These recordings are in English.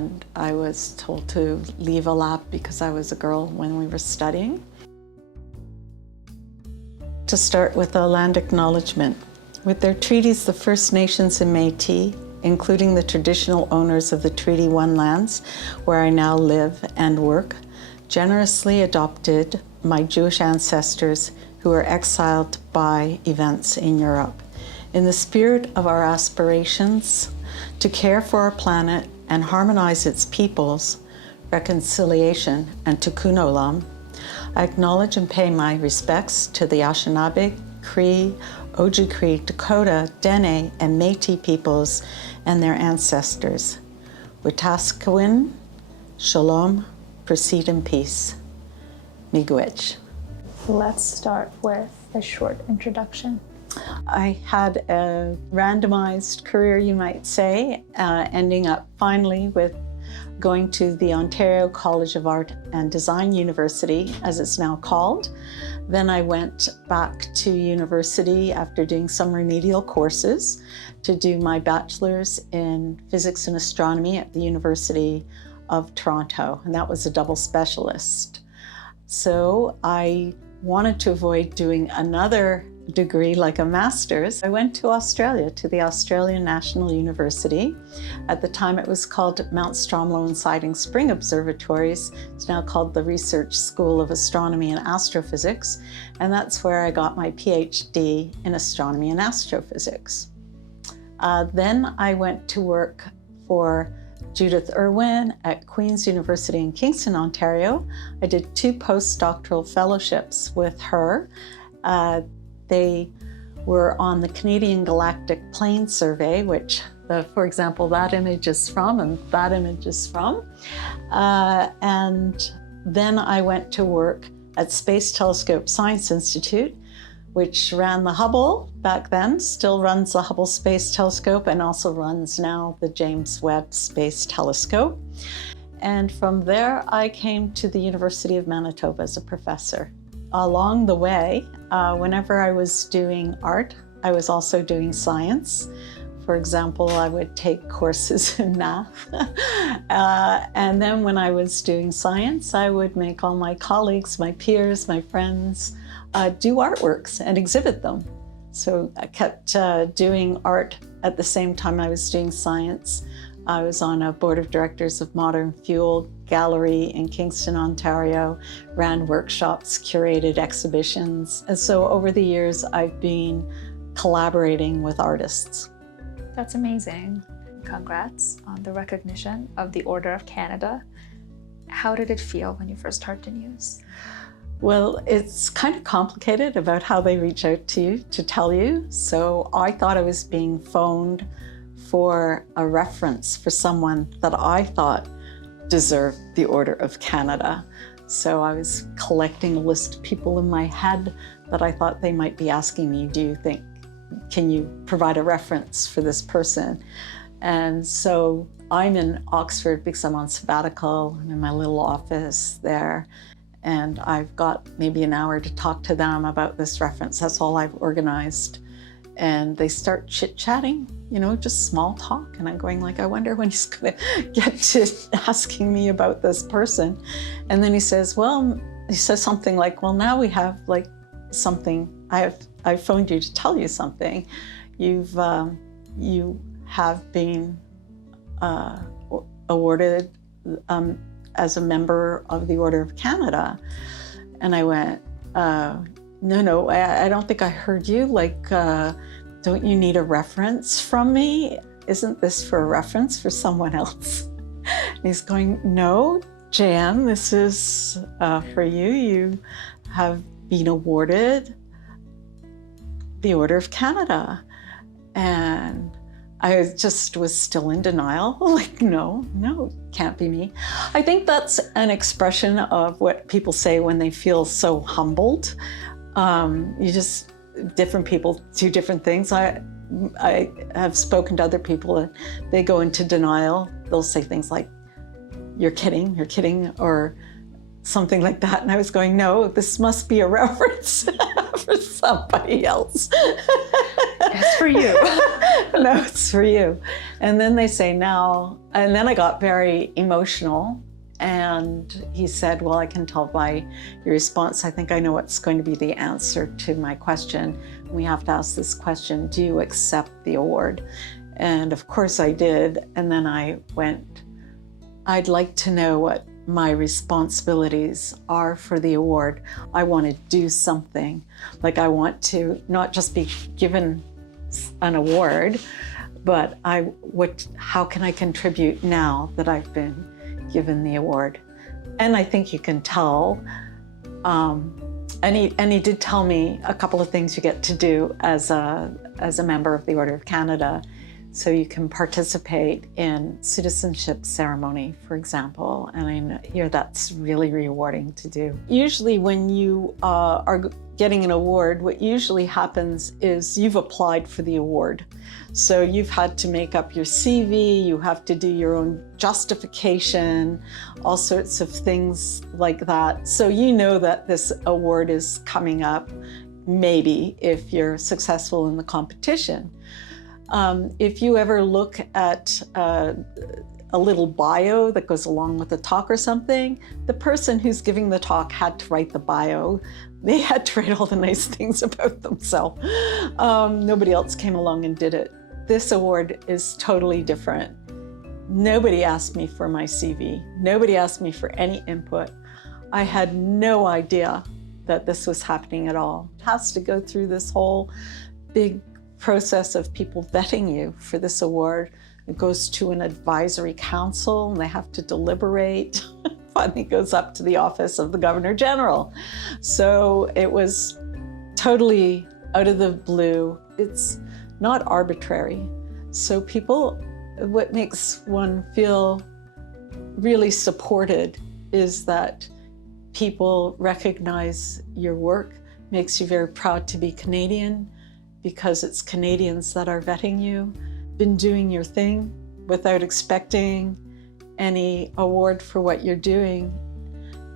and I was told to leave a lab because I was a girl when we were studying. To start with the land acknowledgement. With their treaties, the First Nations and Métis, including the traditional owners of the Treaty 1 lands, where I now live and work, generously adopted my Jewish ancestors who were exiled by events in Europe. In the spirit of our aspirations to care for our planet and harmonize its peoples, reconciliation, and tikkun olam, I acknowledge and pay my respects to the Anishinaabe, Cree, Ojibwe, Dakota, Dene, and Métis peoples and their ancestors. Wetaskawin, Shalom, proceed in peace. Miigwech. Let's start with a short introduction. I had a randomized career, you might say, ending up finally with going to the Ontario College of Art and Design University, as it's now called. Then I went back to university after doing some remedial courses to do my bachelor's in physics and astronomy at the University of Toronto, and that was a double specialist. So I wanted to avoid doing another degree like a master's. I went to Australia, to the Australian National University. At the time it was called Mount Stromlo and Siding Spring Observatories. It's now called the Research School of Astronomy and Astrophysics, and that's where I got my PhD in astronomy and astrophysics. Then I went to work for Judith Irwin at Queen's University in Kingston, Ontario. I did 2 postdoctoral fellowships with her. They were on the Canadian Galactic Plane Survey, which, for example, that image is from and that image is from. And then I went to work at Space Telescope Science Institute, which ran the Hubble back then, still runs the Hubble Space Telescope, and also runs now the James Webb Space Telescope. And from there, I came to the University of Manitoba as a professor. Along the way, whenever I was doing art, I was also doing science. For example, I would take courses in math. And then when I was doing science, I would make all my colleagues, my peers, my friends, do artworks and exhibit them. So I kept doing art at the same time I was doing science. I was on a board of directors of Modern Fuel Gallery in Kingston, Ontario, ran workshops, curated exhibitions. And so over the years, I've been collaborating with artists. That's amazing. Congrats on the recognition of the Order of Canada. How did it feel when you first heard the news? Well, it's kind of complicated about how they reach out to you to tell you. So I thought I was being phoned for a reference for someone that I thought deserved the Order of Canada. So I was collecting a list of people in my head that I thought they might be asking me, do you think, can you provide a reference for this person? And so I'm in Oxford because I'm on sabbatical. I'm in my little office there. And I've got maybe an hour to talk to them about this reference. That's all I've organized. And they start chit-chatting, you know, just small talk. And I'm going like, I wonder when he's gonna get to asking me about this person. And then he says something like, well, now we have like something, I phoned you to tell you something. You have been awarded as a member of the Order of Canada. And I went, no, I don't think I heard you. Like, don't you need a reference from me? Isn't this for a reference for someone else? And he's going, no, Jayanne, this is for you. You have been awarded the Order of Canada. And I just was still in denial, like, no, it can't be me. I think that's an expression of what people say when they feel so humbled. Different people do different things. I have spoken to other people and they go into denial. They'll say things like, you're kidding, or something like that. And I was going, no, this must be a reference for somebody else. It's for you. No, it's for you. And then they say now, and then I got very emotional. And he said, well, I can tell by your response, I think I know what's going to be the answer to my question. We have to ask this question, do you accept the award? And of course I did. And then I went, I'd like to know what my responsibilities are for the award. I want to do something. Like I want to not just be given an award, but how can I contribute now that I've been given the award? And I think you can tell. And he did tell me a couple of things you get to do as a member of the Order of Canada. So you can participate in citizenship ceremony, for example, and I hear that's really rewarding to do. Usually when you are getting an award, what usually happens is you've applied for the award. So you've had to make up your CV, you have to do your own justification, all sorts of things like that. So you know that this award is coming up, maybe, if you're successful in the competition. If you ever look at a little bio that goes along with the talk or something, the person who's giving the talk had to write the bio. They had to write all the nice things about themselves. Nobody else came along and did it. This award is totally different. Nobody asked me for my CV. Nobody asked me for any input. I had no idea that this was happening at all. It has to go through this whole big process of people vetting you for this award. It goes to an advisory council and they have to deliberate. Finally goes up to the office of the Governor General. So it was totally out of the blue. It's not arbitrary. So what makes one feel really supported is that people recognize your work, makes you very proud to be Canadian, because it's Canadians that are vetting you, been doing your thing without expecting any award for what you're doing.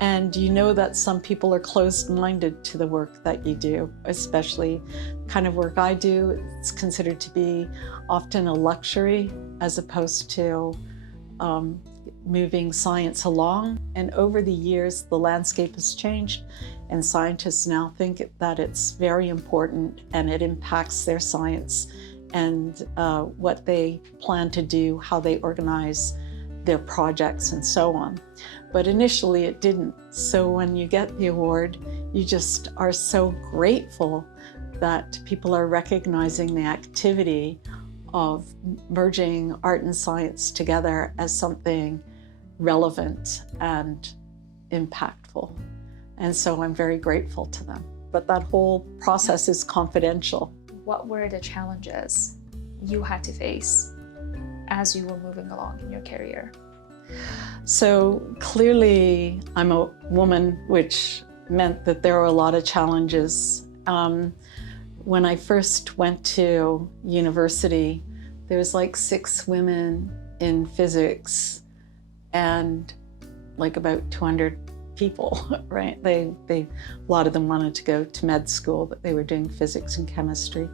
And you know that some people are closed-minded to the work that you do, especially the kind of work I do. It's considered to be often a luxury as opposed to moving science along. And over the years, the landscape has changed, and scientists now think that it's very important and it impacts their science and what they plan to do, how they organize their projects and so on. But initially it didn't. So when you get the award, you just are so grateful that people are recognizing the activity of merging art and science together as something relevant and impactful. And so I'm very grateful to them. But that whole process is confidential. What were the challenges you had to face as you were moving along in your career? So clearly I'm a woman, which meant that there were a lot of challenges. When I first went to university, there was like 6 women in physics and like about 200 people, right? A lot of them wanted to go to med school, but they were doing physics and chemistry.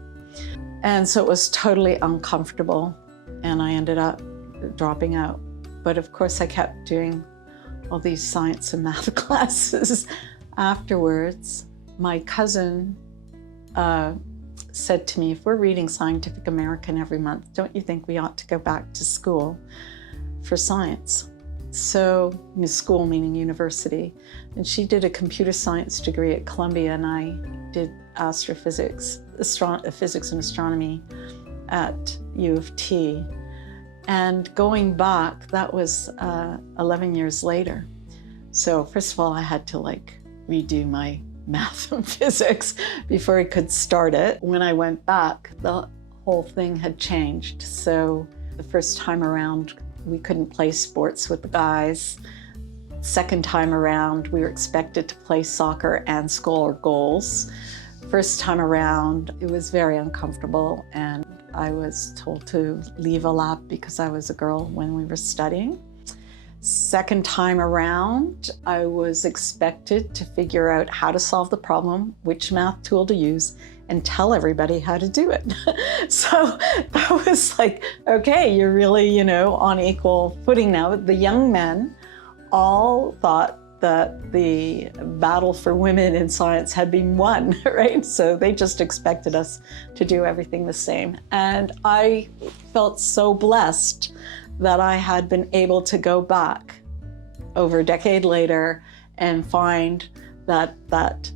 And so it was totally uncomfortable, and I ended up dropping out. But of course I kept doing all these science and math classes afterwards. My cousin said to me, if we're reading Scientific American every month, don't you think we ought to go back to school for science? So, school meaning university. And she did a computer science degree at Columbia, and I did astrophysics, physics and astronomy at U of T. And going back, that was 11 years later. So first of all, I had to redo my math and physics before I could start it. When I went back, the whole thing had changed. So the first time around, we couldn't play sports with the guys. Second time around, we were expected to play soccer and score goals. First time around, it was very uncomfortable, and I was told to leave a lab because I was a girl when we were studying. Second time around, I was expected to figure out how to solve the problem, which math tool to use, and tell everybody how to do it. So that was like, okay, you're really, you know, on equal footing now. The young men all thought that the battle for women in science had been won, right? So they just expected us to do everything the same. And I felt so blessed that I had been able to go back over a decade later and find that that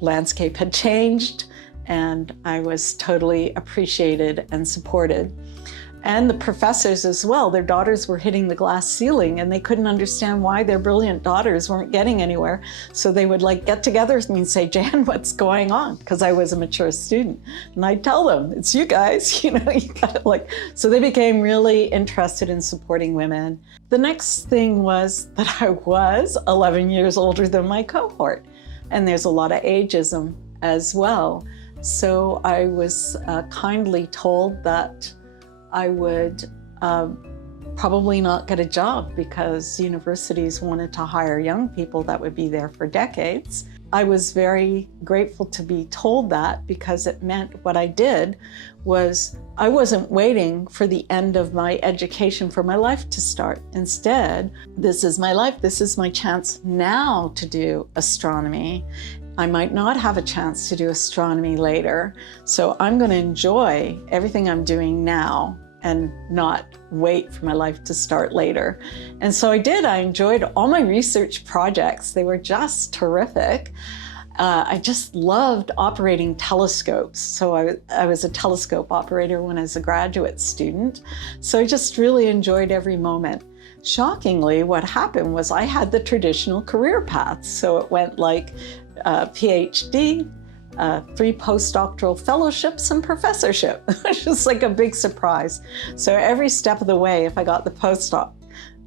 landscape had changed, and I was totally appreciated and supported. And the professors as well, their daughters were hitting the glass ceiling and they couldn't understand why their brilliant daughters weren't getting anywhere. So they would like get together with me and say, Jan, what's going on? Because I was a mature student. And I'd tell them, it's you guys, you know, you got like, so they became really interested in supporting women. The next thing was that I was 11 years older than my cohort. And there's a lot of ageism as well. So I was kindly told that I would probably not get a job because universities wanted to hire young people that would be there for decades. I was very grateful to be told that because it meant what I did was I wasn't waiting for the end of my education for my life to start. Instead, this is my life, this is my chance now to do astronomy. I might not have a chance to do astronomy later, so I'm going to enjoy everything I'm doing now and not wait for my life to start later. And so I did. I enjoyed all my research projects. They were just terrific. I just loved operating telescopes. So I was a telescope operator when I was a graduate student. So I just really enjoyed every moment. Shockingly, what happened was I had the traditional career paths. So it went like PhD, 3 postdoctoral fellowships and professorship, which was like a big surprise. So every step of the way, if I got the postdoc,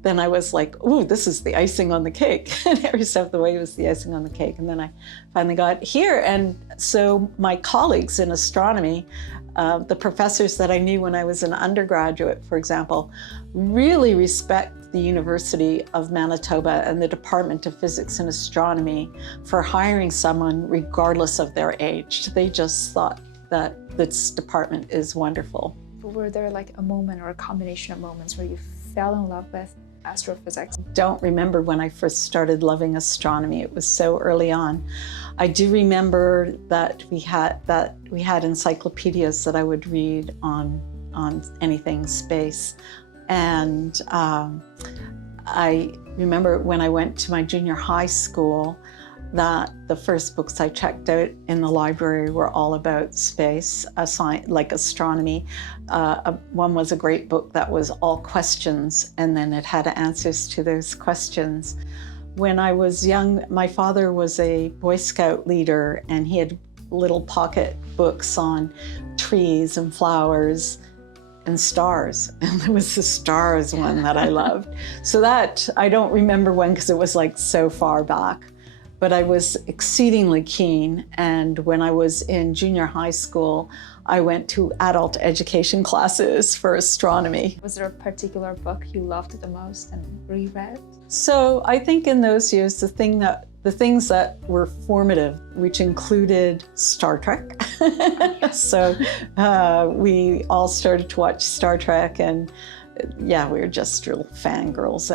then I was like, ooh, this is the icing on the cake. And every step of the way was the icing on the cake. And then I finally got here. And so my colleagues in astronomy, the professors that I knew when I was an undergraduate, for example, really respect the University of Manitoba and the Department of Physics and Astronomy for hiring someone regardless of their age. They just thought that this department is wonderful. Were there like a moment or a combination of moments where you fell in love with astrophysics? Don't remember when I first started loving astronomy. It was so early on. I do remember that we had encyclopedias that I would read on anything space. And I remember when I went to my junior high school that the first books I checked out in the library were all about space, like astronomy. One was a great book that was all questions, and then it had answers to those questions. When I was young, my father was a Boy Scout leader, and he had little pocket books on trees and flowers and stars. And there was the stars one that I loved. So that, I don't remember when because it was like so far back. But I was exceedingly keen, and when I was in junior high school, I went to adult education classes for astronomy. Was there a particular book you loved the most and reread? So I think in those years, the things that were formative, which included Star Trek. So we all started to watch Star Trek, and yeah, we were just real fangirls,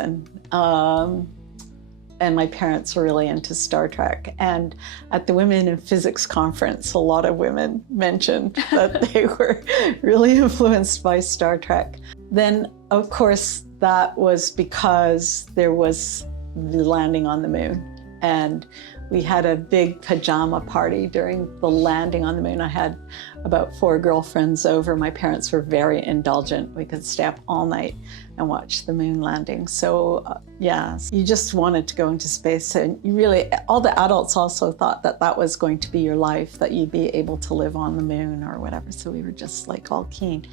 and my parents were really into Star Trek. And at the Women in Physics conference, a lot of women mentioned that they were really influenced by Star Trek. Then, of course, that was because there was the landing on the moon. And we had a big pajama party during the landing on the moon. I had about 4 girlfriends over. My parents were very indulgent. We could stay up all night and watch the moon landing. So yeah, you just wanted to go into space. And you really, all the adults also thought that that was going to be your life, that you'd be able to live on the moon or whatever. So we were just like all keen.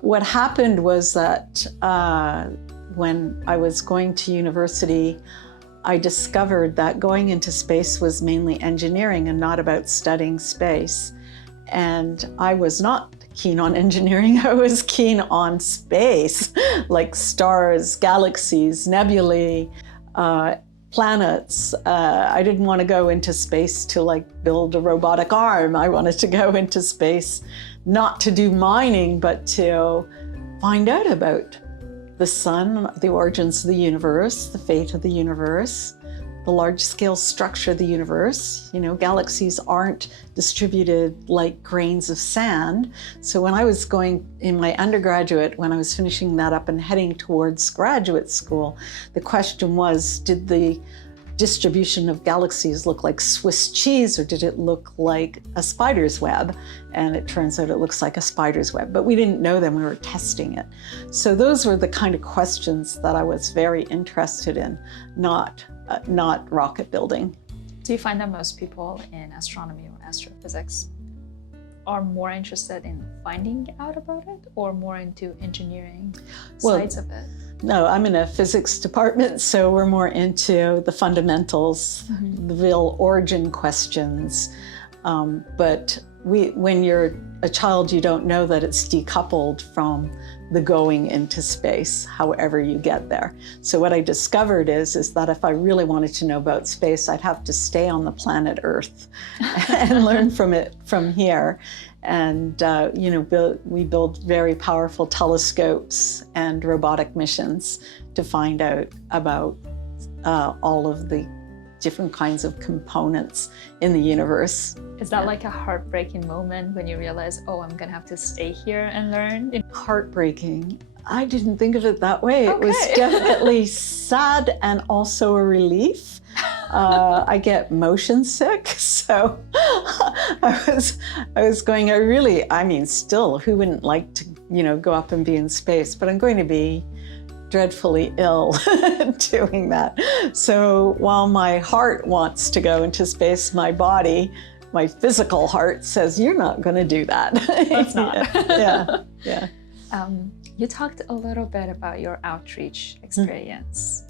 What happened was that when I was going to university, I discovered that going into space was mainly engineering and not about studying space. And I was not keen on engineering. I was keen on space, like stars, galaxies, nebulae, planets. I didn't want to go into space to like build a robotic arm. I wanted to go into space not to do mining, but to find out about the sun, the origins of the universe, the fate of the universe, the large-scale structure of the universe. You know, galaxies aren't distributed like grains of sand. So when I was going in my undergraduate, when I was finishing that up and heading towards graduate school, the question was, did the distribution of galaxies look like Swiss cheese, or did it look like a spider's web? And it turns out it looks like a spider's web, but we didn't know then, we were testing it. So those were the kind of questions that I was very interested in, not rocket building. Do you find that most people in astronomy or astrophysics are more interested in finding out about it, or more into engineering sides of it? No, I'm in a physics department, so we're more into the fundamentals, the real origin questions. But when you're a child, you don't know that it's decoupled from the going into space, however you get there. So what I discovered is that if I really wanted to know about space, I'd have to stay on the planet Earth and learn from it from here. And you know, we build very powerful telescopes and robotic missions to find out about all of the different kinds of components in the universe. Is that like a heartbreaking moment when you realize, oh, I'm gonna have to stay here and learn? Heartbreaking. I didn't think of it that way. It was definitely sad and also a relief. I get motion sick, so I was going, I mean, still, who wouldn't like to, you know, go up and be in space? But I'm going to be dreadfully ill doing that. So while my heart wants to go into space, my body, my physical heart says, you're not going to do that. It's not. Yeah. You talked a little bit about your outreach experience.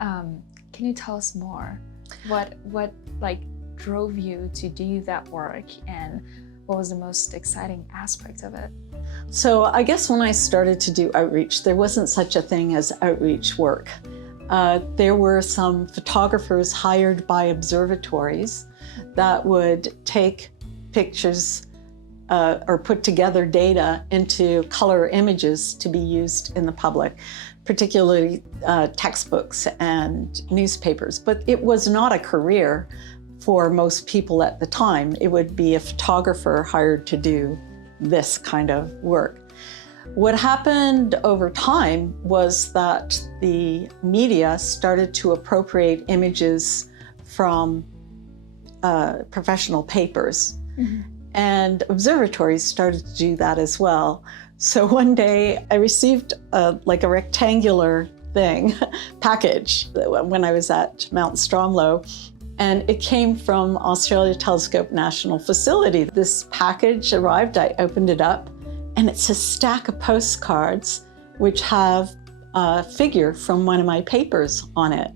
Can you tell us more? What like drove you to do that work, and what was the most exciting aspect of it? So I guess when I started to do outreach, there wasn't such a thing as outreach work. There were some photographers hired by observatories that would take pictures or put together data into color images to be used in the public, particularly textbooks and newspapers. But it was not a career for most people at the time. It would be a photographer hired to do this kind of work. What happened over time was that the media started to appropriate images from professional papers. And observatories started to do that as well. So one day I received like a rectangular package when I was at Mount Stromlo, and it came from Australia Telescope National Facility. This package arrived, I opened it up, and it's a stack of postcards which have a figure from one of my papers on it.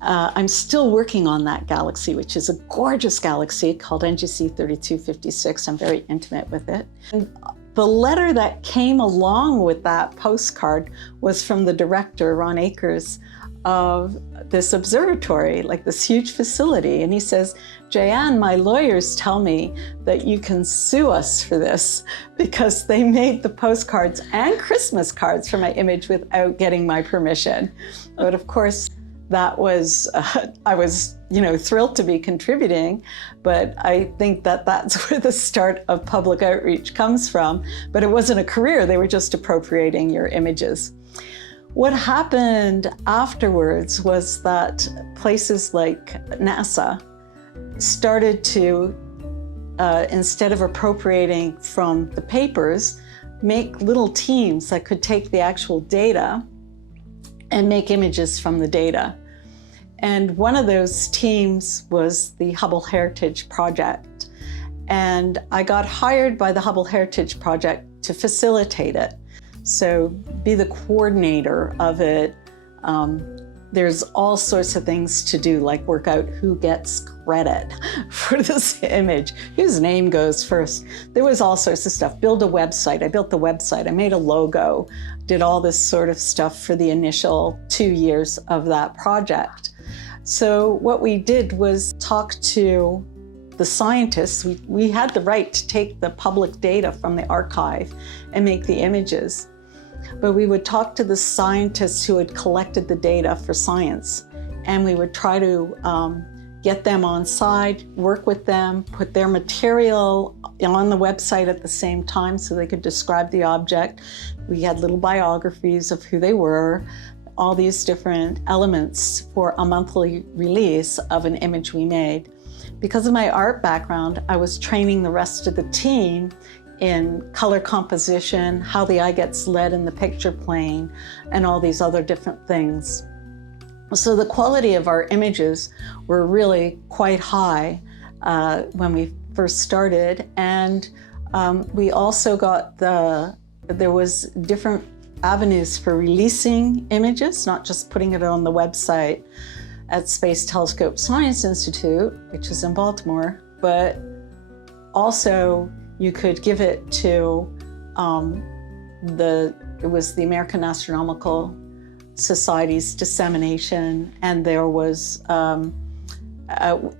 I'm still working on that galaxy, which is a gorgeous galaxy called NGC 3256. I'm very intimate with it. And the letter that came along with that postcard was from the director, Ron Akers, of this observatory, like this huge facility. And he says, Jayanne, my lawyers tell me that you can sue us for this because they made the postcards and Christmas cards for my image without getting my permission. But of course, that was, I was, you know, thrilled to be contributing, but I think that that's where the start of public outreach comes from. But it wasn't a career, they were just appropriating your images. What happened afterwards was that places like NASA started to, instead of appropriating from the papers, make little teams that could take the actual data and make images from the data. And one of those teams was the Hubble Heritage Project. And I got hired by the Hubble Heritage Project to facilitate it. So be the coordinator of it. There's all sorts of things to do, like work out who gets credit for this image, whose name goes first. There was all sorts of stuff. Build a website. I built the website. I made a logo, did all this sort of stuff for the initial 2 years of that project. So what we did was talk to the scientists. We had the right to take the public data from the archive and make the images. But we would talk to the scientists who had collected the data for science, and we would try to get them on side, work with them, put their material on the website at the same time so they could describe the object. We had little biographies of who they were, all these different elements for a monthly release of an image we made. Because of my art background, I was training the rest of the team in color composition, how the eye gets led in the picture plane, and all these other different things. So the quality of our images were really quite high when we first started. And we also got there was different avenues for releasing images, not just putting it on the website at Space Telescope Science Institute, which is in Baltimore, but also you could give it to it was the American Astronomical Society's dissemination, and there was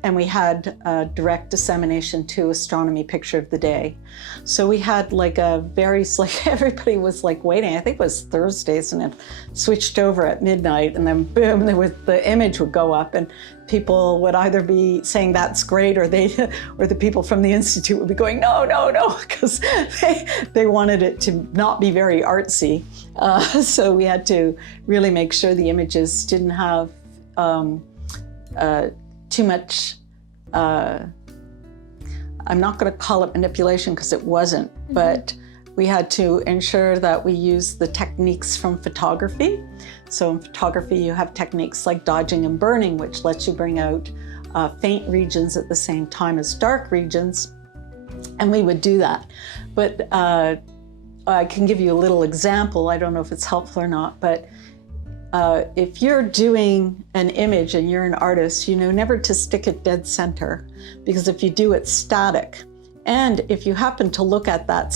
and we had direct dissemination to Astronomy Picture of the Day. So we had like everybody was like waiting. I think it was Thursdays, and it switched over at midnight, and then boom, the image would go up, and people would either be saying that's great, or the people from the Institute would be going, no, because they wanted it to not be very artsy. So we had to really make sure the images didn't have too much, I'm not going to call it manipulation because it wasn't, but we had to ensure that we used the techniques from photography. So in photography, you have techniques like dodging and burning, which lets you bring out faint regions at the same time as dark regions, and we would do that. But I can give you a little example. I don't know if it's helpful or not, but if you're doing an image and you're an artist, you know never to stick it dead center, because if you do, it's static. And if you happen to look at that,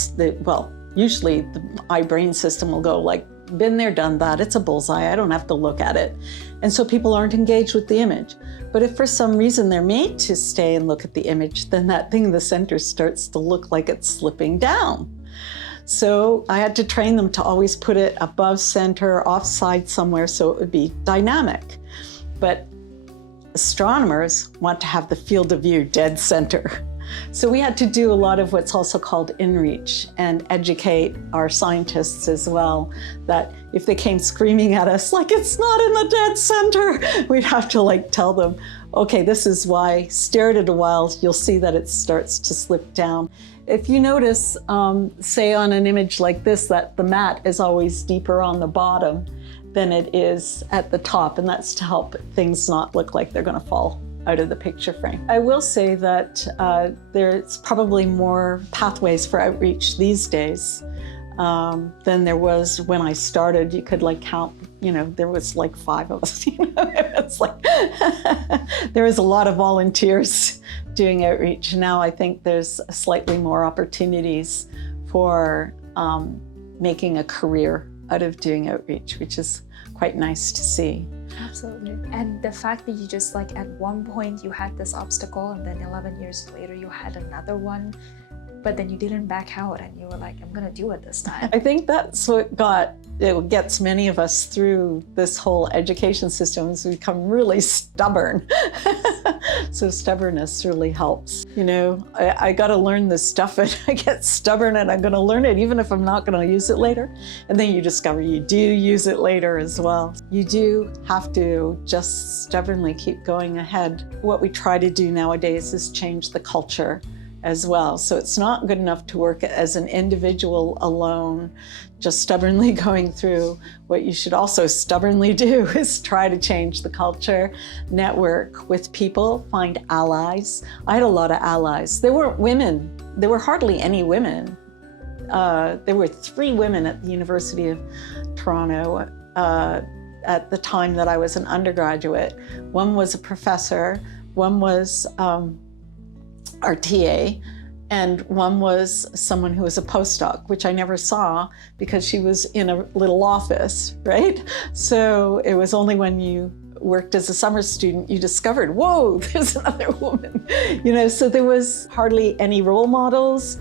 usually the eye-brain system will go like, been there, done that, it's a bullseye, I don't have to look at it. And so people aren't engaged with the image. But if for some reason they're made to stay and look at the image, then that thing in the center starts to look like it's slipping down. So I had to train them to always put it above center, offside somewhere, so it would be dynamic. But astronomers want to have the field of view dead center. So we had to do a lot of what's also called in-reach and educate our scientists as well, that if they came screaming at us like it's not in the dead center, we'd have to like tell them, okay, this is why, stare at it a while, you'll see that it starts to slip down. If you notice, say on an image like this, that the mat is always deeper on the bottom than it is at the top, and that's to help things not look like they're going to fall out of the picture frame. I will say that there's probably more pathways for outreach these days than there was when I started. You could like count, there was like 5 of us. It's like there was a lot of volunteers doing outreach. Now I think there's slightly more opportunities for making a career out of doing outreach, which is quite nice to see. Absolutely. And the fact that you just like at one point you had this obstacle, and then 11 years later you had another one, but then you didn't back out and you were like, I'm gonna do it this time. I think that's what gets many of us through this whole education system, is we become really stubborn. So stubbornness really helps. I got to learn this stuff, and I get stubborn, and I'm going to learn it even if I'm not going to use it later. And then you discover you do use it later as well. You do have to just stubbornly keep going ahead. What we try to do nowadays is change the culture as well. So it's not good enough to work as an individual alone, just stubbornly going through. What you should also stubbornly do is try to change the culture, network with people, find allies. I had a lot of allies. There weren't women. There were hardly any women. There were 3 women at the University of Toronto at the time that I was an undergraduate. One was a professor, one was our TA, and one was someone who was a postdoc, which I never saw because she was in a little office, right? So it was only when you worked as a summer student, you discovered, whoa, there's another woman. So there was hardly any role models,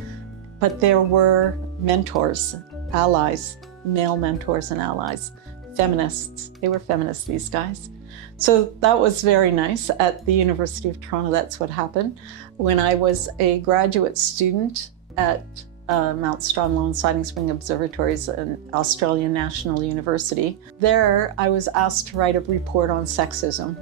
but there were mentors, allies, male mentors and allies, feminists. They were feminists, these guys. So that was very nice. At the University of Toronto, that's what happened. When I was a graduate student at Mount Stromlo and Siding Spring Observatories, an Australian National University. There, I was asked to write a report on sexism.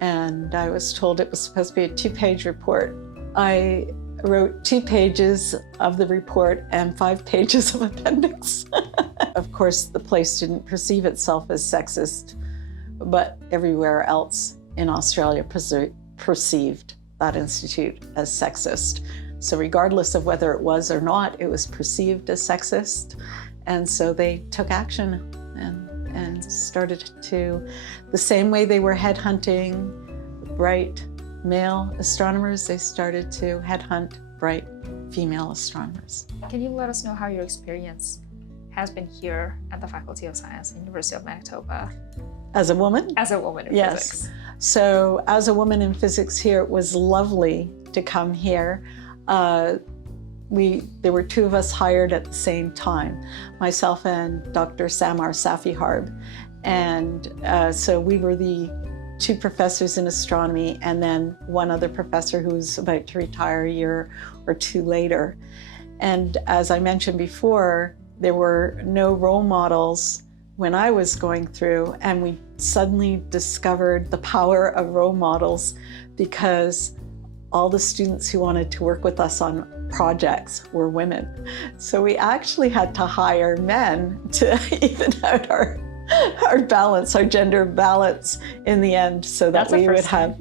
And I was told it was supposed to be a 2-page report. I wrote 2 pages of the report and 5 pages of appendix. Of course, the place didn't perceive itself as sexist, but everywhere else in Australia perceived that institute as sexist. So regardless of whether it was or not, it was perceived as sexist. And so they took action and started to, the same way they were headhunting bright male astronomers, they started to headhunt bright female astronomers. Can you let us know how your experience has been here at the Faculty of Science, University of Manitoba? As a woman? As a woman in physics. So as a woman in physics here, it was lovely to come here. There were 2 of us hired at the same time, myself and Dr. Samar Safiharb. And so we were the 2 professors in astronomy and then 1 other professor who was about to retire a year or 2 later. And as I mentioned before, there were no role models when I was going through, and we suddenly discovered the power of role models because all the students who wanted to work with us on projects were women. So we actually had to hire men to even out our balance, our gender balance in the end, so that we would have,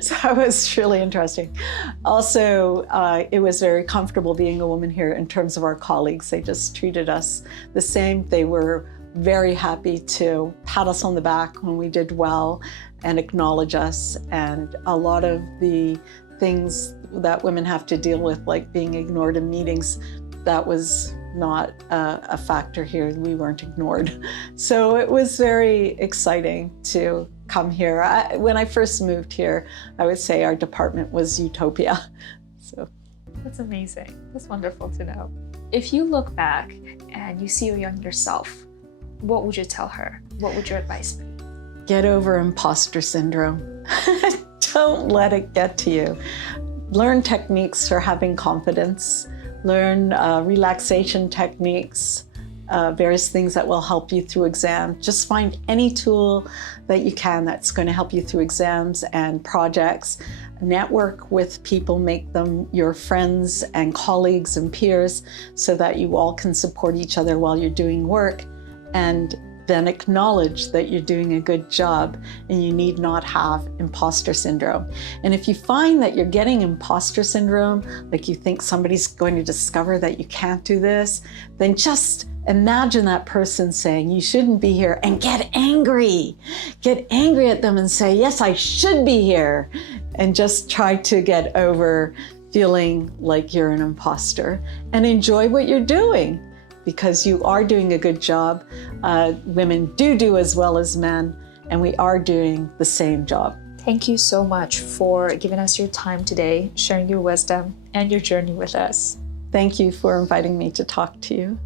so it was really interesting. Also, it was very comfortable being a woman here in terms of our colleagues. They just treated us the same. They were very happy to pat us on the back when we did well and acknowledge us. And a lot of the things that women have to deal with, like being ignored in meetings, that was not a factor here. We weren't ignored. So it was very exciting to come here. When I first moved here, I would say our department was utopia. So that's amazing. That's wonderful to know. If you look back and you see your younger self, what would you tell her? What would your advice be? Get over imposter syndrome. Don't let it get to you. Learn techniques for having confidence. Learn relaxation techniques, various things that will help you through exams. Just find any tool that you can that's going to help you through exams and projects. Network with people, make them your friends and colleagues and peers so that you all can support each other while you're doing work. And then acknowledge that you're doing a good job and you need not have imposter syndrome. And if you find that you're getting imposter syndrome, like you think somebody's going to discover that you can't do this, then just imagine that person saying, you shouldn't be here, and get angry. Get angry at them and say, yes, I should be here. And just try to get over feeling like you're an imposter and enjoy what you're doing, because you are doing a good job. Women do as well as men, and we are doing the same job. Thank you so much for giving us your time today, sharing your wisdom and your journey with us. Thank you for inviting me to talk to you.